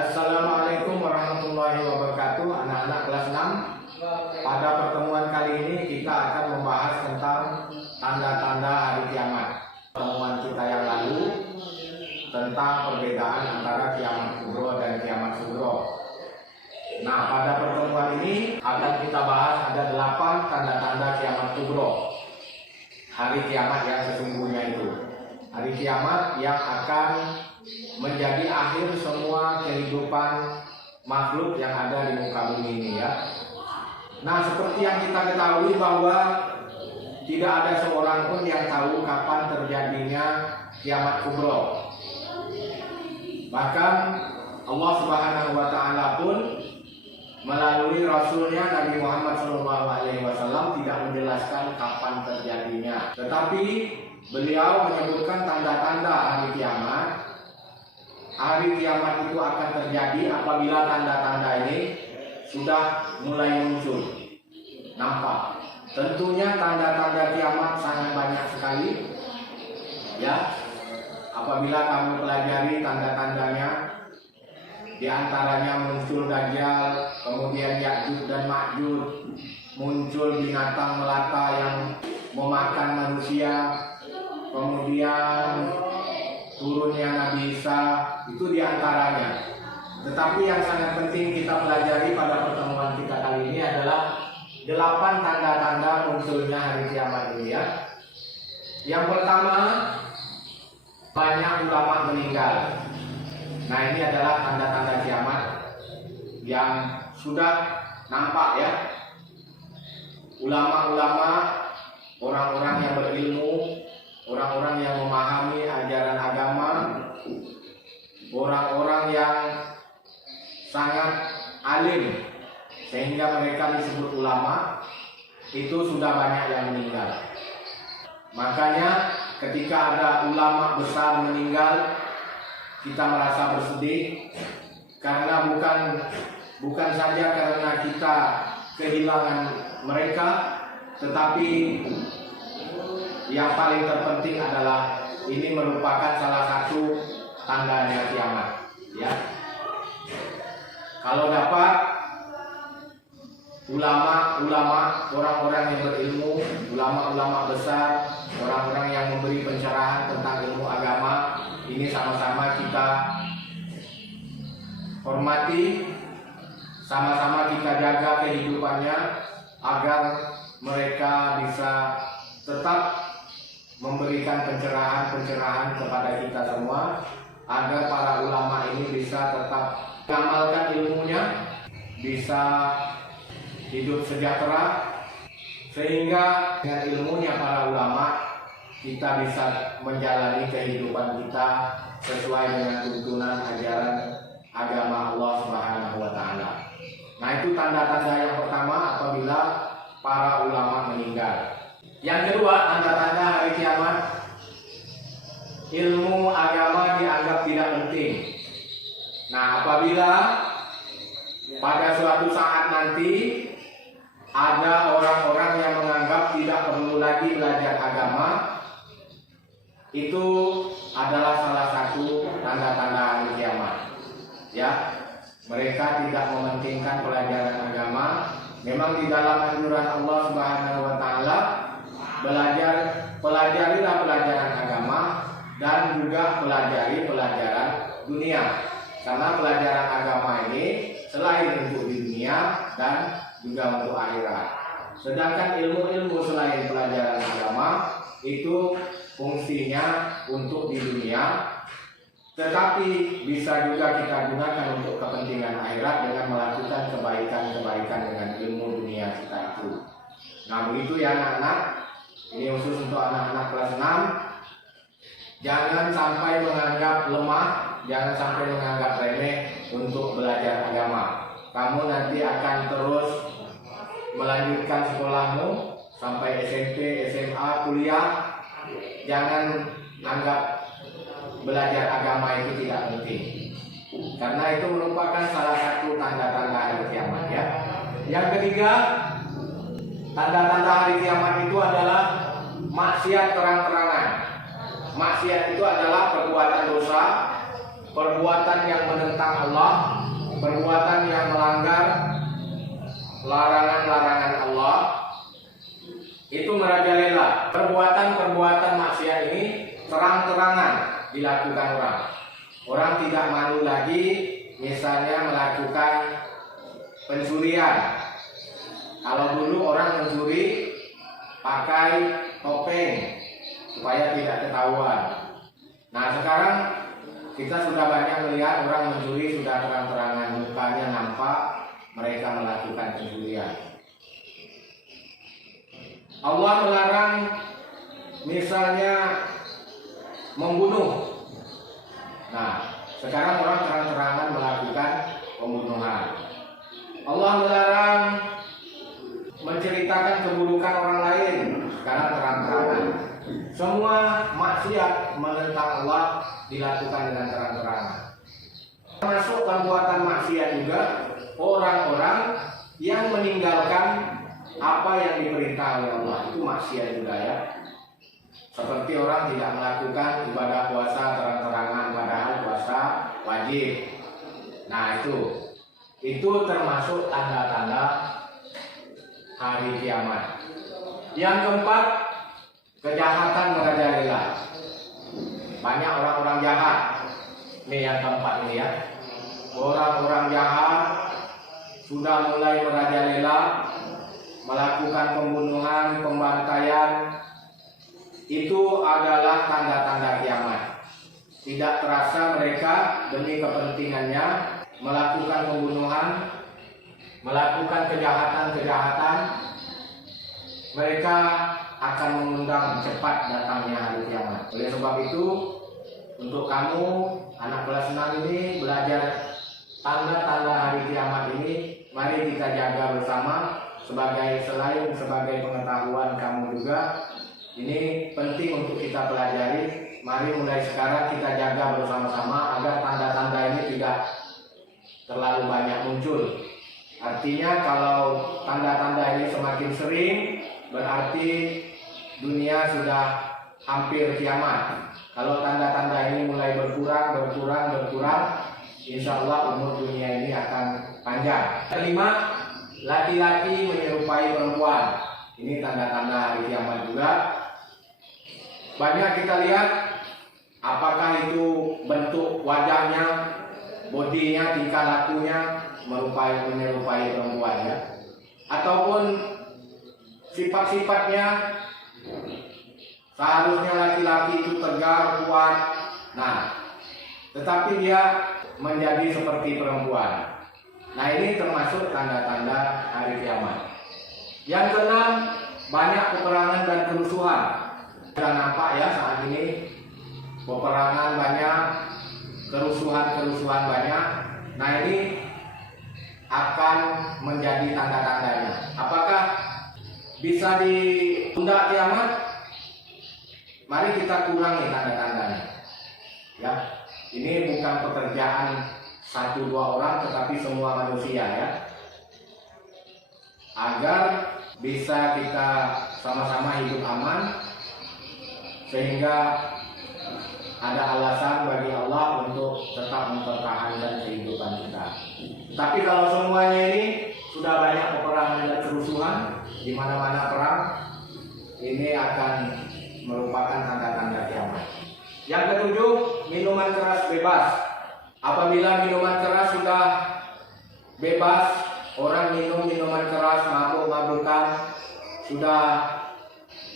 Assalamualaikum warahmatullahi wabarakatuh. Anak-anak kelas 6. Pada pertemuan kali ini kita akan membahas tentang tanda-tanda hari kiamat. Pertemuan kita yang lalu tentang perbedaan antara kiamat kubro dan kiamat sugro. Nah, pada pertemuan ini akan kita bahas ada 8 tanda-tanda kiamat kubro. Hari kiamat yang sesungguhnya itu. Hari kiamat yang akan menjadi akhir semua kehidupan makhluk yang ada di muka bumi ini ya. Nah, seperti yang kita ketahui bahwa tidak ada seorang pun yang tahu kapan terjadinya kiamat kubro. Bahkan Allah Subhanahu wa taala pun melalui rasulnya Nabi Muhammad SAW tidak menjelaskan kapan terjadinya. Tetapi beliau menyebutkan tanda-tanda hari kiamat. Hari kiamat itu akan terjadi apabila tanda-tanda ini sudah mulai muncul, nampak. Tentunya tanda-tanda kiamat sangat banyak sekali, ya. Apabila kamu pelajari tanda-tandanya, di antaranya muncul Dajjal, kemudian Ya'juj dan Ma'juj, muncul binatang melata yang memakan manusia, kemudian turunnya Nabi Isa, itu diantaranya. Tetapi yang sangat penting kita pelajari pada pertemuan kita kali ini adalah 8 tanda-tanda munculnya hari kiamat ini ya. Yang pertama, banyak ulama meninggal. Nah, ini adalah tanda-tanda kiamat yang sudah nampak ya. Ulama-ulama, orang-orang yang berilmu, orang-orang yang memahami ajaran agama, orang-orang yang sangat alim sehingga mereka disebut ulama, itu sudah banyak yang meninggal. Makanya ketika ada ulama besar meninggal, kita merasa bersedih karena bukan saja karena kita kehilangan mereka, tetapi yang paling terpenting adalah ini merupakan salah satu tandanya kiamat ya. Kalau dapat ulama-ulama, orang-orang yang berilmu, ulama-ulama besar, orang-orang yang memberi pencerahan tentang ilmu agama, ini sama-sama kita hormati, sama-sama kita jaga kehidupannya agar mereka bisa tetap memberikan pencerahan-pencerahan kepada kita semua, agar para ulama ini bisa tetap mengamalkan ilmunya, bisa hidup sejahtera, sehingga dengan ilmunya para ulama kita bisa menjalani kehidupan kita sesuai dengan tuntunan ajaran agama Allah Subhanahu wa taala. Nah, itu tanda-tanda yang pertama apabila para ulama meninggal. Yang kedua, tanda-tanda hari kiamat, ilmu agama dianggap tidak penting. Nah, apabila pada suatu saat nanti ada orang-orang yang menganggap tidak perlu lagi belajar agama, itu adalah salah satu tanda-tanda hari kiamat. Ya, mereka tidak mementingkan pelajaran agama. Memang di dalam anjuran Allah Subhanahu wa taala, pelajarilah pelajaran agama dan juga pelajari pelajaran dunia. Karena pelajaran agama ini selain untuk di dunia dan juga untuk akhirat. Sedangkan ilmu-ilmu selain pelajaran agama itu fungsinya untuk di dunia, tetapi bisa juga kita gunakan untuk kepentingan akhirat dengan melakukan kebaikan-kebaikan dengan ilmu dunia kita itu. Nah, begitu ya anak-anak. Ini khusus untuk anak-anak kelas 6. Jangan sampai menganggap lemah, jangan sampai menganggap remeh untuk belajar agama. Kamu nanti akan terus melanjutkan sekolahmu sampai SMP, SMA, kuliah. Jangan anggap belajar agama itu tidak penting, karena itu merupakan salah satu tanda-tanda hari kiamat ya. Yang ketiga, tanda-tanda hari kiamat itu adalah maksiat terang-terangan. Maksiat itu adalah perbuatan dosa perbuatan yang menentang Allah, perbuatan yang melanggar larangan-larangan Allah, itu merajalela. Perbuatan-perbuatan maksiat ini terang-terangan dilakukan orang. Orang tidak malu lagi misalnya melakukan pencurian. Kalau dulu orang mencuri pakai topeng supaya tidak ketahuan. Nah sekarang kita sudah banyak melihat orang mencuri sudah terang-terangan, mukanya nampak mereka melakukan pencurian. Allah melarang misalnya membunuh. Nah sekarang orang terang-terangan melakukan pembunuhan. Allah melarang menceritakan keburukan orang lain, sekarang terang-terangan. Semua maksiat menentang Allah dilakukan dengan terang-terangan. Termasuk perbuatan maksiat juga orang-orang yang meninggalkan apa yang diperintah oleh Allah, itu maksiat juga ya. Seperti orang tidak melakukan ibadah puasa terang-terangan padahal puasa wajib. Nah itu termasuk tanda-tanda hari kiamat. Yang keempat, kejahatan merajalela. Banyak orang-orang jahat. Ini yang keempat ini ya. Orang-orang jahat sudah mulai merajalela, melakukan pembunuhan, pembantaian. Itu adalah tanda-tanda kiamat. Tidak terasa mereka demi kepentingannya melakukan pembunuhan, melakukan kejahatan-kejahatan. Mereka akan mengundang cepat datangnya hari kiamat. Oleh sebab itu, untuk kamu anak kelas 6 ini belajar tanda-tanda hari kiamat ini, mari kita jaga bersama selain sebagai pengetahuan kamu juga. Ini penting untuk kita pelajari. Mari mulai sekarang kita jaga bersama-sama agar tanda-tanda ini tidak terlalu banyak muncul. Artinya kalau tanda-tanda ini semakin sering, berarti dunia sudah hampir kiamat. Kalau tanda-tanda ini mulai berkurang, insya Allah umur dunia ini akan panjang. Kelima, laki-laki menyerupai perempuan. Ini tanda-tanda hari kiamat juga. Banyak kita lihat, apakah itu bentuk wajahnya, bodinya, tingkah lakunya menyerupai perempuan ya, ataupun sifat-sifatnya seharusnya laki-laki itu tegar, kuat. Nah, tetapi dia menjadi seperti perempuan. Nah, ini termasuk tanda-tanda hari kiamat. Yang keenam, banyak peperangan dan kerusuhan. Sudah nampak ya saat ini peperangan banyak, kerusuhan banyak. Nah, ini akan menjadi tanda-tandanya. Apakah bisa ditunda kiamat? Mari kita kurangi tanda-tandanya. Ya, ini bukan pekerjaan 1-2 orang, tetapi semua manusia ya. Agar bisa kita sama-sama hidup aman, sehingga ada alasan bagi Allah untuk tetap mempertahankan kehidupan kita. Tapi kalau semuanya ini sudah banyak peperangan dan kerusuhan, di mana-mana perang, ini akan merupakan tanda-tanda kiamat. Yang ketujuh, minuman keras bebas. Apabila minuman keras sudah bebas, orang minum minuman keras, mabuk-mabukan, sudah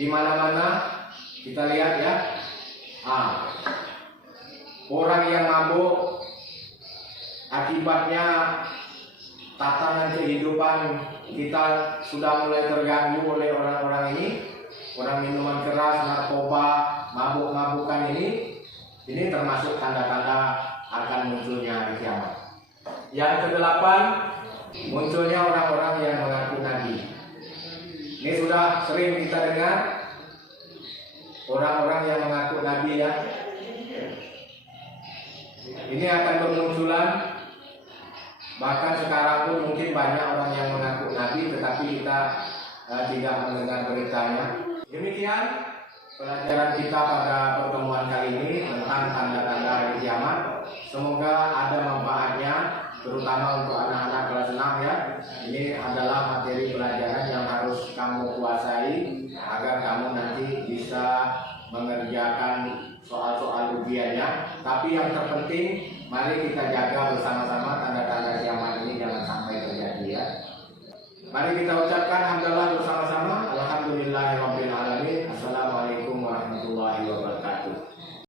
di mana-mana. Kita lihat ya, orang yang mabuk akibatnya tatanan kehidupan kita sudah mulai terganggu oleh orang-orang ini. Orang minuman keras, narkoba, mabuk-mabukan ini termasuk tanda-tanda akan munculnya hari kiamat. Yang kedelapan, munculnya orang-orang yang mengaku nabi. Ini sudah sering kita dengar. Orang-orang yang mengaku nabi ya, ini akan bermunculan. Bahkan sekarang pun mungkin banyak orang yang mengaku nabi, tetapi kita tidak mendengar beritanya. Demikian pelajaran kita pada pertemuan kali ini tentang tanda-tanda hari kiamat. Semoga ada manfaatnya, terutama untuk anak-anak kelas 6 ya. Ini adalah materi pelajaran yang harus kamu kuasai agar kamu nanti bisa mengerjakan soal-soal ujiannya. Tapi yang terpenting, mari kita jaga bersama-sama tanda-tanda kiamat ini jangan sampai terjadi ya. Mari kita ucapkan hamdalah bersama-sama. Alhamdulillah.